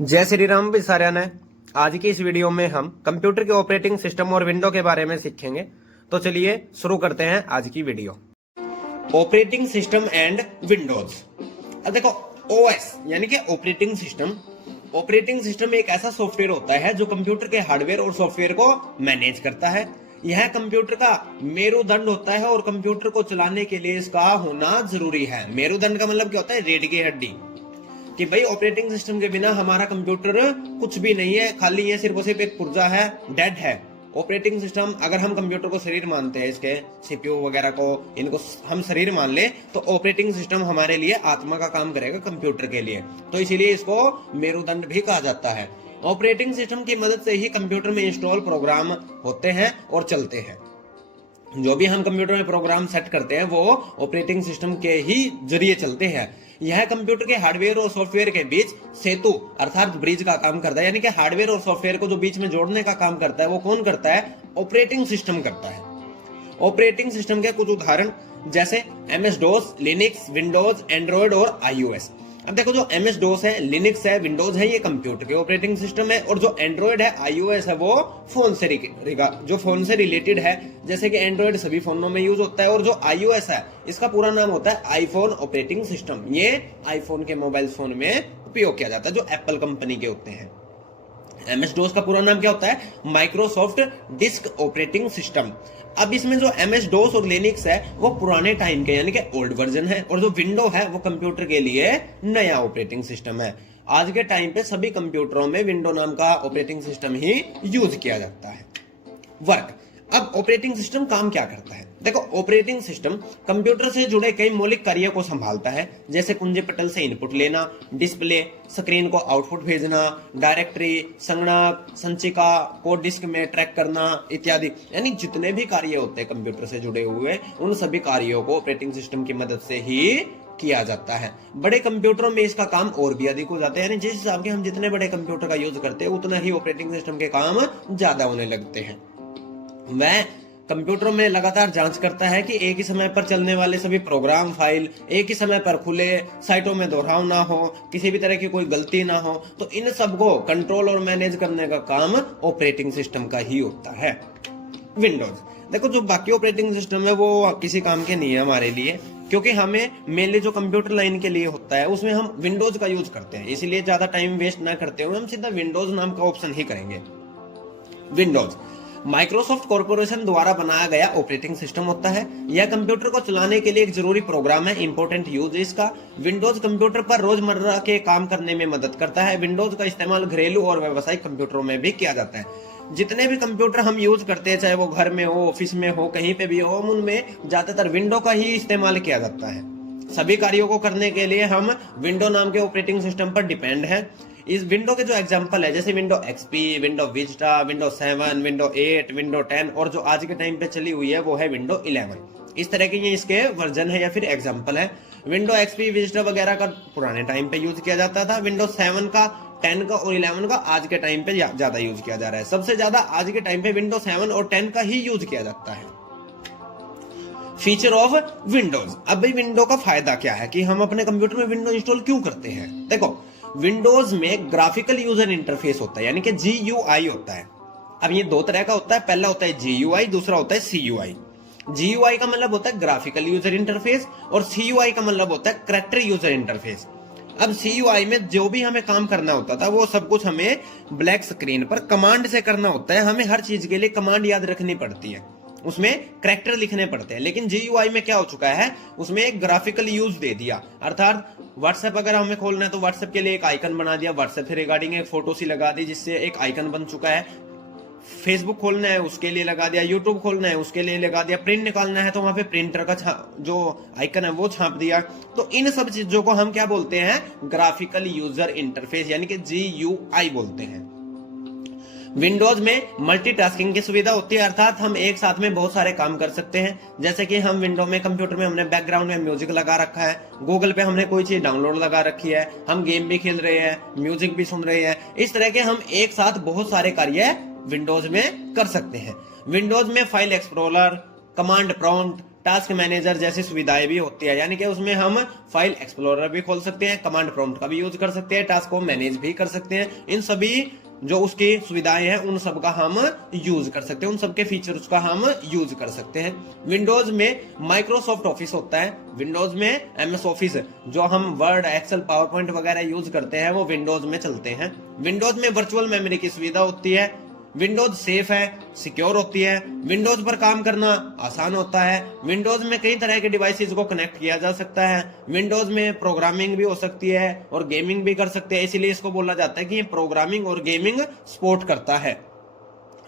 जय श्री राम भी साਰਿਆਂ ने। आज की इस वीडियो में हम कंप्यूटर के ऑपरेटिंग सिस्टम और विंडो के बारे में सीखेंगे। तो चलिए शुरू करते हैं आज की video. Operating system and Windows. अब देखो, ओएस यानी कि ऑपरेटिंग सिस्टम। ऑपरेटिंग सिस्टम एक ऐसा सॉफ्टवेयर होता है जो कंप्यूटर के हार्डवेयर और सॉफ्टवेयर को मैनेज करता है। यह कंप्यूटर का मेरुदंड होता है और कंप्यूटर को चलाने के लिए इसका होना जरूरी है। मेरुदंड का मतलब क्या होता है? रीढ़ की हड्डी। कि भाई ऑपरेटिंग सिस्टम के बिना हमारा कंप्यूटर कुछ भी नहीं है, खाली ये सिर्फ और सिर्फ एक पुर्जा है, डेड है। ऑपरेटिंग सिस्टम, अगर हम कंप्यूटर को शरीर मानते हैं, इसके सीपीयू वगैरह को, इनको हम शरीर मान ले, तो ऑपरेटिंग सिस्टम हमारे लिए आत्मा का काम करेगा कंप्यूटर के लिए। तो इसीलिए इसको मेरुदंड भी कहा जाता है। ऑपरेटिंग सिस्टम की मदद से ही कंप्यूटर में इंस्टॉल प्रोग्राम होते हैं और चलते हैं। जो भी हम कंप्यूटर में प्रोग्राम सेट करते हैं वो ऑपरेटिंग सिस्टम के ही जरिए चलते हैं। यह कंप्यूटर के हार्डवेयर और सॉफ्टवेयर के बीच सेतु अर्थात ब्रिज का काम करता है। यानी कि हार्डवेयर और सॉफ्टवेयर को जो बीच में जोड़ने का काम करता है वो कौन करता है? ऑपरेटिंग सिस्टम करता है। ऑपरेटिंग सिस्टम के कुछ उदाहरण जैसे एमएस डोस, लिनक्स, विंडोज, एंड्रॉइड और आईओएस। अब देखो, जो एमएस डोस है, लिनक्स है, विंडोज है, ये कंप्यूटर के ऑपरेटिंग सिस्टम है। और जो एंड्रॉइड है, आईओएस है, वो फोन से रिलेटेड है। जैसे कि एंड्रॉइड सभी फोनों में यूज होता है और जो आईओएस है इसका पूरा नाम होता है आईफोन ऑपरेटिंग सिस्टम। ये आईफोन के मोबाइल फोन में उपयोग किया जाता है जो एप्पल कंपनी के होते हैं। एमएस डोस का पूरा नाम क्या होता है? Microsoft disk operating system. अब इसमें जो एमएस डोस और लिनक्स है वो पुराने टाइम के यानी कि ओल्ड वर्जन है, और जो विंडो है वो कंप्यूटर के लिए नया ऑपरेटिंग सिस्टम है। आज के टाइम पे सभी कंप्यूटरों में विंडो नाम का ऑपरेटिंग सिस्टम ही यूज किया जाता है। वर्क। अब ऑपरेटिंग सिस्टम काम क्या करता है? देखो, ऑपरेटिंग सिस्टम कंप्यूटर से जुड़े कई मौलिक कार्यों को संभालता है, जैसे कुंजी पटल से इनपुट लेना, डिस्प्ले, स्क्रीन को आउटपुट भेजना, डायरेक्टरी, संगणक, संचिका को डिस्क में ट्रैक करना इत्यादि। यानी जितने भी कार्य होते हैं कंप्यूटर से जुड़े हुए, उन सभी कार्यों को ऑपरेटिंग सिस्टम की मदद से ही किया जाता है। बड़े कंप्यूटरों में इसका काम और भी अधिक हो जाते हैं। यानी जिस हिसाब के हम जितने बड़े कंप्यूटर का यूज करते हैं उतना ही ऑपरेटिंग सिस्टम के काम ज्यादा होने लगते हैं। वह कंप्यूटर में लगातार जांच करता है कि एक ही समय पर चलने वाले सभी प्रोग्राम फाइल एक ही समय पर खुले, साइटों में दोहराव ना हो, किसी भी तरह की कोई गलती ना हो। तो इन सब को कंट्रोल और मैनेज करने का काम ऑपरेटिंग सिस्टम का ही होता है। विंडोज। देखो, जो बाकी ऑपरेटिंग सिस्टम है वो किसी काम के नहीं है हमारे लिए, क्योंकि हमें मेनली जो कंप्यूटर लाइन के लिए होता है उसमें हम विंडोज का यूज करते हैं। इसीलिए ज्यादा टाइम वेस्ट ना करते हुए हम सीधा विंडोज नाम का ऑप्शन ही करेंगे। विंडोज माइक्रोसॉफ्ट कॉर्पोरेशन द्वारा बनाया गया ऑपरेटिंग सिस्टम होता है। यह कंप्यूटर को चलाने के लिए एक जरूरी प्रोग्राम है। इंपॉर्टेंट यूज इसका, विंडोज कंप्यूटर पर रोजमर्रा के काम करने में मदद करता है। विंडोज का इस्तेमाल घरेलू और व्यावसायिक कंप्यूटरों में भी किया जाता है। जितने भी कंप्यूटर हम यूज करते हैं, चाहे वो घर में हो, ऑफिस में हो, कहीं पे भी हो, उनमें ज्यादातर विंडो का ही इस्तेमाल किया जाता है। सभी कार्यों को करने के लिए हम विंडो नाम के ऑपरेटिंग सिस्टम पर डिपेंड है। इस विंडो के जो एग्जांपल है, जैसे window XP, window Vista, window 7, window 8, window 10 और जो आज के टाइम पे चली हुई है वो है विंडो 11। इस तरह के ये इसके वर्जन है या फिर एग्जांपल है। विंडो एक्सपी, विस्टा वगैरह का पुराने टाइम पे यूज किया जाता था। विंडो 7 का, 10 का और 11 का आज के टाइम पे ज्यादा यूज किया जा रहा है। सबसे ज्यादा आज के टाइम पे विंडो 7 और 10 का ही यूज किया जाता है। Feature of Windows. अब भाई विंडो का फायदा क्या है कि हम अपने कंप्यूटर में विंडो इंस्टॉल क्यों करते हैं? देखो, विंडोज में ग्राफिकल यूजर इंटरफेस होता है, यानी कि GUI होता है। अब ये दो तरह का होता है, पहला होता है GUI, दूसरा होता है CUI। GUI का मतलब होता है ग्राफिकल यूजर इंटरफेस और CUI का मतलब होता है कैरेक्टर यूजर इंटरफेस। अब CUI में जो भी हमें काम करना होता था वो सब कुछ हमें ब्लैक स्क्रीन पर कमांड से करना होता है। हमें हर चीज के लिए कमांड याद रखनी पड़ती है, उसमें कैरेक्टर लिखने पड़ते हैं। लेकिन GUI में क्या हो चुका है, उसमें एक ग्राफिकल यूज दे दिया। अर्थात व्हाट्सएप अगर हमें खोलना है तो व्हाट्सएप के लिए एक आइकन बना दिया, व्हाट्सएप से रिगार्डिंग एक फोटो सी लगा दी जिससे एक आइकन बन चुका है। फेसबुक खोलना है उसके लिए लगा दिया, यूट्यूब खोलना है उसके लिए लगा दिया, प्रिंट निकालना है तो वहां पे प्रिंटर का जो आइकन है वो छाप दिया। तो इन सब चीजों को हम क्या बोलते हैं? ग्राफिकल यूजर इंटरफेस यानी कि GUI बोलते हैं। विंडोज में मल्टीटास्किंग की सुविधा होती है, अर्थात हम एक साथ में बहुत सारे काम कर सकते हैं। जैसे कि हम विंडो में, कंप्यूटर में हमने बैकग्राउंड में म्यूजिक लगा रखा है, गूगल पे हमने कोई चीज डाउनलोड लगा रखी है, हम गेम भी खेल रहे हैं, म्यूजिक भी सुन रहे हैं। इस तरह के हम एक साथ बहुत सारे कार्य विंडोज में कर सकते हैं। विंडोज में file explorer, command prompt, task manager जैसी सुविधाएं भी होती है, यानी कि उसमें हम फाइल एक्सप्लोरर भी खोल सकते हैं, कमांड प्रॉम्प्ट का भी यूज कर सकते हैं, टास्क को मैनेज भी कर सकते हैं। इन सभी जो उसकी सुविधाएं हैं उन सब का हम यूज कर सकते हैं, उन सब के फीचर्स का हम यूज कर सकते हैं। विंडोज में माइक्रोसॉफ्ट ऑफिस होता है, विंडोज में एमएस ऑफिस, जो हम वर्ड, एक्सेल, पावर पॉइंट वगैरह यूज करते हैं वो विंडोज में चलते हैं। विंडोज में वर्चुअल मेमोरी की सुविधा होती है, विंडोज सेफ है, सिक्योर होती है, विंडोज पर काम करना आसान होता है, विंडोज में कई तरह के डिवाइसेस को कनेक्ट किया जा सकता है, विंडोज में प्रोग्रामिंग भी हो सकती है और गेमिंग भी कर सकते हैं, इसीलिए इसको बोला जाता है कि ये प्रोग्रामिंग और गेमिंग सपोर्ट करता है।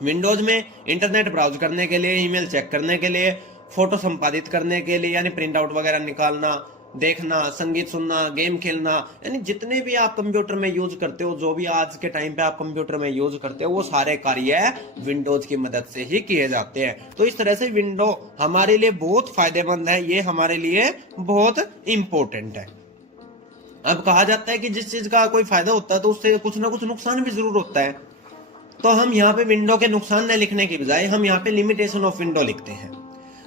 विंडोज में इंटरनेट ब्राउज करने के लिए, ईमेल चेक करने के लिए, फोटो संपादित करने के लिए यानी प्रिंट आउट वगैरह निकालना, देखना, संगीत सुनना, गेम खेलना, यानी जितने भी आप कंप्यूटर में यूज करते हो, जो भी आज के टाइम पे आप कंप्यूटर में यूज करते हो, वो सारे कार्य विंडोज की मदद से ही किए जाते हैं। तो इस तरह से विंडो हमारे लिए बहुत फायदेमंद है, ये हमारे लिए बहुत इंपॉर्टेंट है। अब कहा जाता है कि जिस चीज का कोई फायदा होता है तो उससे कुछ ना कुछ नुकसान भी जरूर होता है, तो हम यहाँ पे विंडो के नुकसान न लिखने की बजाय हम यहाँ पे लिमिटेशन ऑफ विंडो लिखते हैं।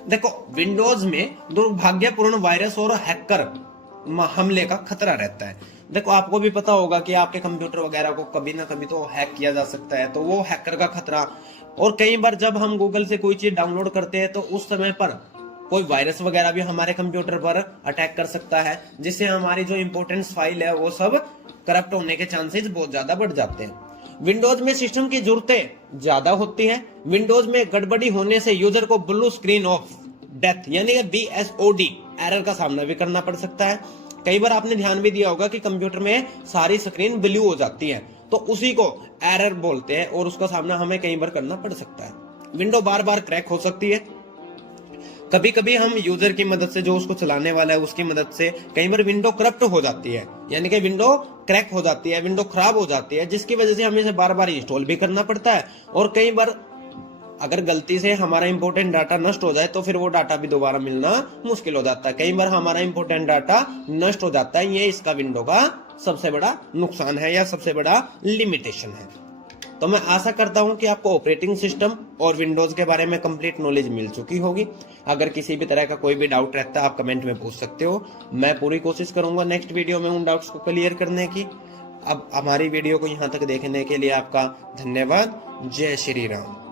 देखो, विंडोज में दुर्भाग्यपूर्ण वायरस और हैकर हमले का खतरा रहता है। देखो, आपको भी पता होगा कि आपके कंप्यूटर वगैरह को कभी ना कभी तो हैक किया जा सकता है, तो वो हैकर का खतरा। और कई बार जब हम गूगल से कोई चीज डाउनलोड करते हैं तो उस समय पर कोई वायरस वगैरह भी हमारे कंप्यूटर पर अटैक कर सकता है, जिससे हमारी जो इंपॉर्टेंट फाइल है वो सब करप्ट होने के चांसेस बहुत ज्यादा बढ़ जाते हैं। विंडोज में सिस्टम की जरूरतें ज्यादा होती हैं। विंडोज में गड़बड़ी होने से यूजर को ब्लू स्क्रीन ऑफ डेथ यानी BSOD एरर का सामना भी करना पड़ सकता है। कई बार आपने ध्यान भी दिया होगा कि कंप्यूटर में सारी स्क्रीन ब्लू हो जाती है, तो उसी को एरर बोलते हैं और उसका सामना हमें कई बार करना पड़ सकता है। विंडो बार बार क्रैक हो सकती है। कभी कभी हम यूजर की मदद से, जो उसको चलाने वाला है उसकी मदद से, कई बार विंडो करप्ट हो जाती है, यानी कि विंडो क्रैक हो जाती है, विंडो खराब हो जाती है, जिसकी वजह से हमें इसे बार बार इंस्टॉल भी करना पड़ता है। और कई बार अगर गलती से हमारा इंपॉर्टेंट डाटा नष्ट हो जाए तो फिर वो डाटा भी दोबारा मिलना मुश्किल हो जाता है। कई बार हमारा इंपॉर्टेंट डाटा नष्ट हो जाता है, ये इसका विंडो का सबसे बड़ा नुकसान है या सबसे बड़ा लिमिटेशन है। तो मैं आशा करता हूं कि आपको ऑपरेटिंग सिस्टम और विंडोज के बारे में कंप्लीट नॉलेज मिल चुकी होगी। अगर किसी भी तरह का कोई भी डाउट रहता है आप कमेंट में पूछ सकते हो, मैं पूरी कोशिश करूंगा नेक्स्ट वीडियो में उन डाउट्स को क्लियर करने की। अब हमारी वीडियो को यहाँ तक देखने के लिए आपका धन्यवाद। जय श्री राम।